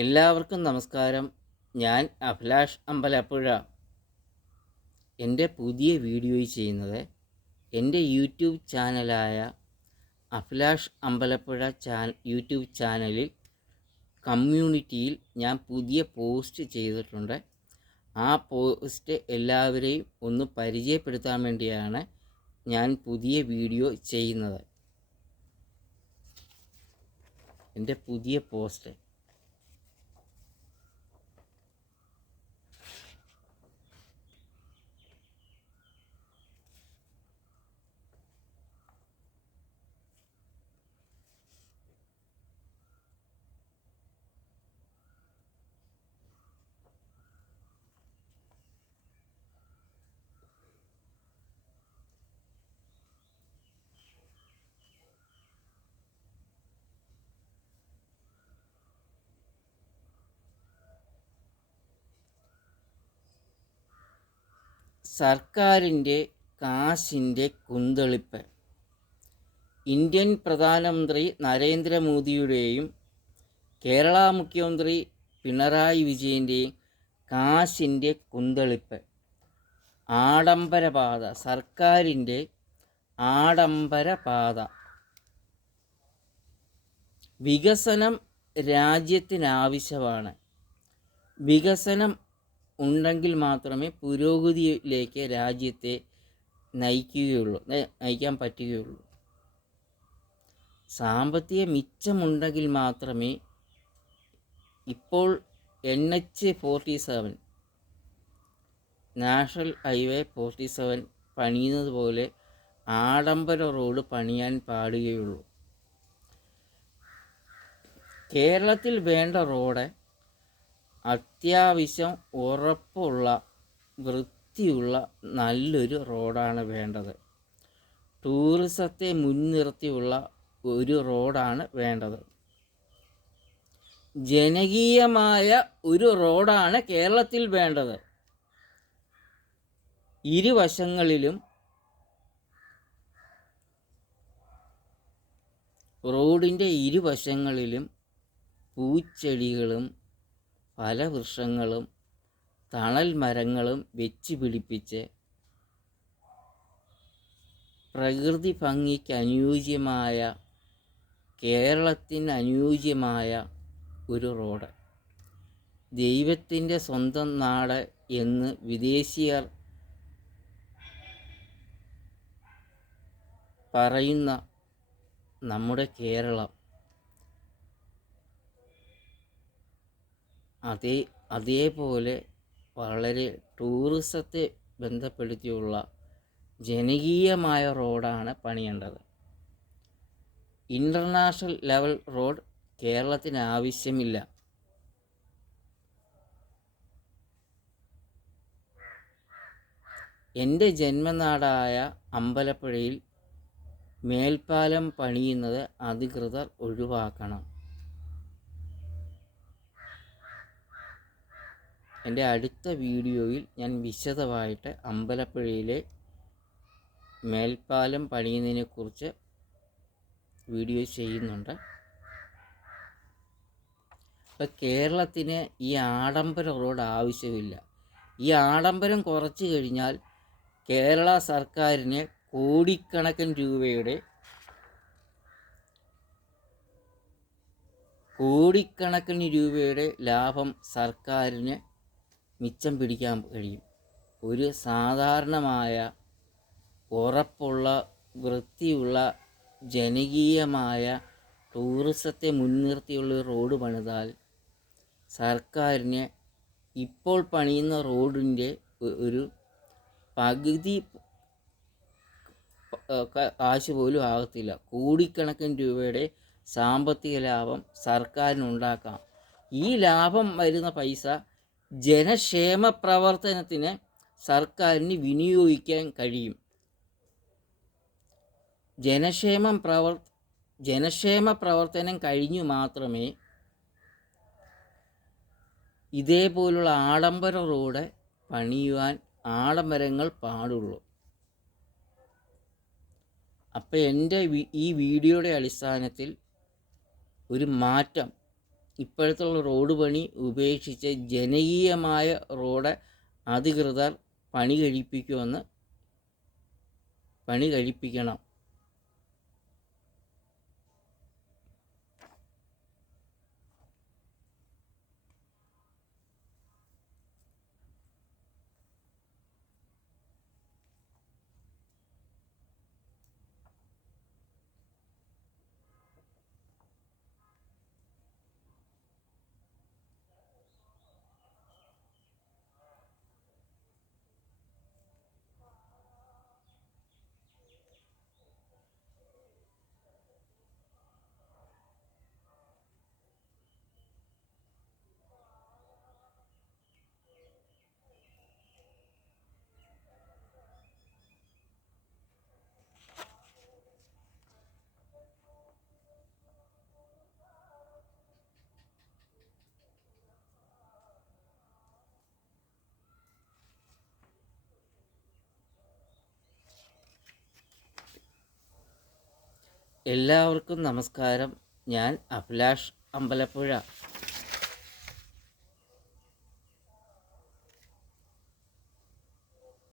എല്ലാവർക്കും നമസ്കാരം. ഞാൻ അഭിലാഷ് അമ്പലപ്പുഴ. എൻ്റെ പുതിയ വീഡിയോ ചെയ്യുന്നത് എൻ്റെ യൂട്യൂബ് ചാനലായ അഭിലാഷ് അമ്പലപ്പുഴ യൂട്യൂബ് ചാനലിൽ കമ്മ്യൂണിറ്റിയിൽ ഞാൻ പുതിയ പോസ്റ്റ് ചെയ്തിട്ടുണ്ട്. ആ പോസ്റ്റ് എല്ലാവരെയും ഒന്ന് പരിചയപ്പെടുത്താൻ വേണ്ടിയാണ് ഞാൻ പുതിയ വീഡിയോ ചെയ്യുന്നത്. എൻ്റെ പുതിയ പോസ്റ്റ് സർക്കാരിൻ്റെ കാശിൻ്റെ കുന്തളിപ്പ്. ഇന്ത്യൻ പ്രധാനമന്ത്രി നരേന്ദ്രമോദിയുടെയും കേരള മുഖ്യമന്ത്രി പിണറായി വിജയൻ്റെയും കാശിൻ്റെ കുന്തളിപ്പ്. ആഡംബരപാത, സർക്കാരിൻ്റെ ആഡംബരപാത. വികസനം രാജ്യത്തിനാവശ്യമാണ്. വികസനം ഉണ്ടെങ്കിൽ മാത്രമേ പുരോഗതിയിലേക്ക് രാജ്യത്തെ നയിക്കാൻ പറ്റുകയുള്ളൂ. സാമ്പത്തിക മിച്ചമുണ്ടെങ്കിൽ മാത്രമേ ഇപ്പോൾ NH47 നാഷണൽ ഹൈവേ 47 പണിയുന്നത് പോലെ ആഡംബര റോഡ് പണിയാൻ പാടുകയുള്ളൂ. കേരളത്തിൽ വേണ്ട റോഡ് അത്യാവശ്യം ഉറപ്പുള്ള വൃത്തിയുള്ള നല്ലൊരു റോഡാണ് വേണ്ടത്. ടൂറിസത്തെ മുൻനിർത്തിയുള്ള ഒരു റോഡാണ് വേണ്ടത്. ജനകീയമായ ഒരു റോഡാണ് കേരളത്തിൽ വേണ്ടത്. ഇരുവശങ്ങളിലും റോഡിൻ്റെ ഇരുവശങ്ങളിലും പൂച്ചെടികളും ഫലവൃക്ഷങ്ങളും തണൽ മരങ്ങളും വെച്ച് പിടിപ്പിച്ച് പ്രകൃതി ഭംഗിക്ക് അനുയോജ്യമായ, കേരളത്തിന് അനുയോജ്യമായ ഒരു റോഡ്. ദൈവത്തിൻ്റെ സ്വന്തം നാട് എന്ന് വിദേശീയർ പറയുന്ന നമ്മുടെ കേരളം അതേപോലെ വളരെ ടൂറിസത്തെ ബന്ധപ്പെടുത്തിയുള്ള ജനകീയമായ റോഡാണ് പണിയേണ്ടത്. ഇൻ്റർനാഷണൽ ലെവൽ റോഡ് കേരളത്തിന് ആവശ്യമില്ല. എൻ്റെ ജന്മനാടായ അമ്പലപ്പുഴയിൽ മേൽപ്പാലം പണിയുന്നത് അധികൃതർ ഒഴിവാക്കണം. എൻ്റെ അടുത്ത വീഡിയോയിൽ ഞാൻ വിശദമായിട്ട് അമ്പലപ്പുഴയിലെ മേൽപ്പാലം പണിയുന്നതിനെക്കുറിച്ച് വീഡിയോ ചെയ്യുന്നുണ്ട്. അപ്പോൾ കേരളത്തിന് ഈ ആഡംബര റോഡ് ആവശ്യമില്ല. ഈ ആഡംബരം കുറച്ച് കഴിഞ്ഞാൽ കേരള സർക്കാരിന് കോടിക്കണക്കിന് രൂപയുടെ ലാഭം സർക്കാരിന് മിച്ചം പിടിക്കാൻ കഴിയും. ഒരു സാധാരണമായ ഉറപ്പുള്ള വൃത്തിയുള്ള ജനകീയമായ ടൂറിസത്തെ മുൻനിർത്തിയുള്ള റോഡ് പണിതാൽ സർക്കാരിന് ഇപ്പോൾ പണിയുന്ന റോഡിൻ്റെ ഒരു പകുതി കാശ് പോലും ആകത്തില്ല. കോടിക്കണക്കിന് രൂപയുടെ സാമ്പത്തിക ലാഭം സർക്കാരിനുണ്ടാക്കാം. ഈ ലാഭം വരുന്ന പൈസ ജനക്ഷേമ പ്രവർത്തനത്തിന് സർക്കാരിന് വിനിയോഗിക്കാൻ കഴിയും. ജനക്ഷേമ പ്രവർത്തനം കഴിഞ്ഞു മാത്രമേ ഇതേപോലുള്ള ആഡംബര റോഡ് പണിയുവാൻ ആഡംബരങ്ങൾ പാടുള്ളൂ. അപ്പോൾ എൻ്റെ ഈ വീഡിയോയുടെ അടിസ്ഥാനത്തിൽ ഒരു മാറ്റം ഇപ്പോഴത്തുള്ള റോഡ് പണി ഉപേക്ഷിച്ച് ജനകീയമായ റോഡ് അധികൃതർ പണി കഴിപ്പിക്കണം. എല്ലാവർക്കും നമസ്കാരം. ഞാൻ അഭിലാഷ് അമ്പലപ്പുഴ.